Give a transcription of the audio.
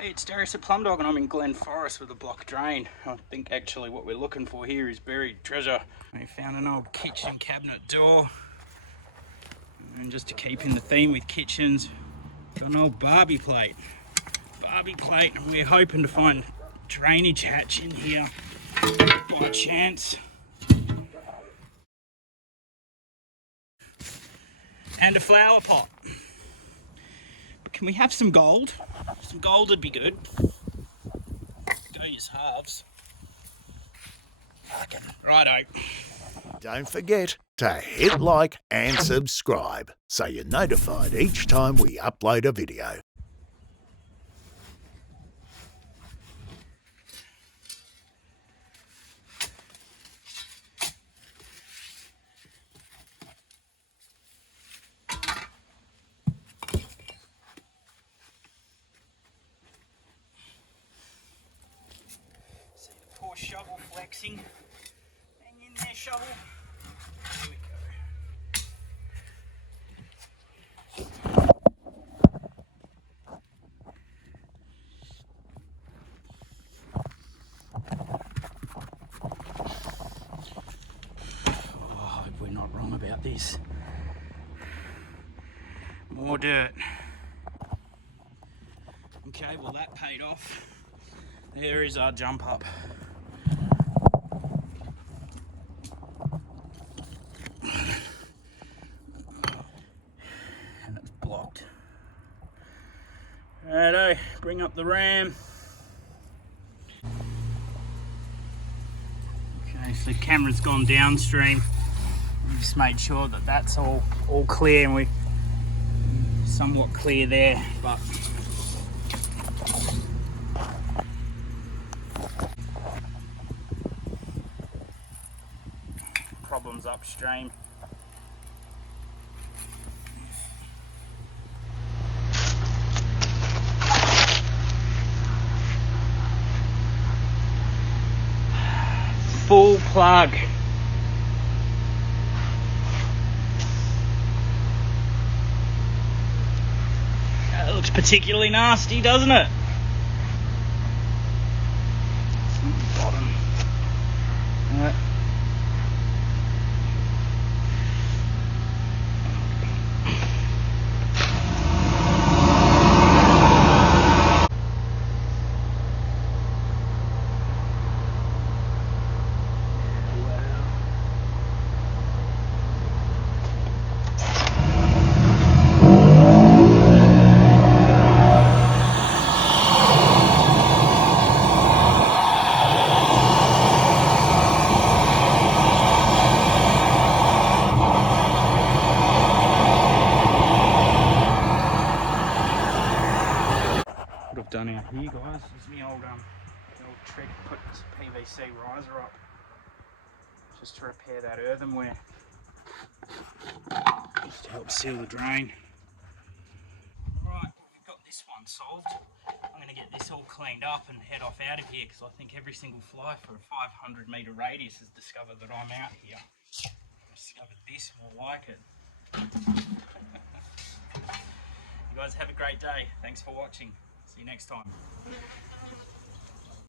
Hey, it's Darius at Plumbdog and I'm in Glen Forest with a block drain. I think actually what we're looking for here is buried treasure. We found an old kitchen cabinet door. And just to keep in the theme with kitchens, got an old Barbie plate. And we're hoping to find drainage hatch in here by chance. And a flower pot. Can we have some gold? Some gold would be good. Go use halves. Fucking righto. Don't forget to hit like and subscribe so you're notified each time we upload a video. See the poor shovel flexing. Hang in there, shovel. Here we go. Oh, I hope we're not wrong about this. More dirt. Okay, well that paid off. There is our jump up. And it's blocked. Righto, bring up the ram. Okay, so the camera's gone downstream. We just made sure that that's all clear, and we're somewhat clear there, but problems upstream. Full plug. That looks particularly nasty, doesn't it? Bottom. What I've done out here, guys, is my old trick, put this PVC riser up just to repair that earthenware, just to help seal the drain. Right, we've got this one solved. I'm going to get this all cleaned up and head off out of here, because I think every single fly for a 500 metre radius has discovered that I'm out here. I've discovered this, more like it. You guys have a great day. Thanks for watching. See you next time.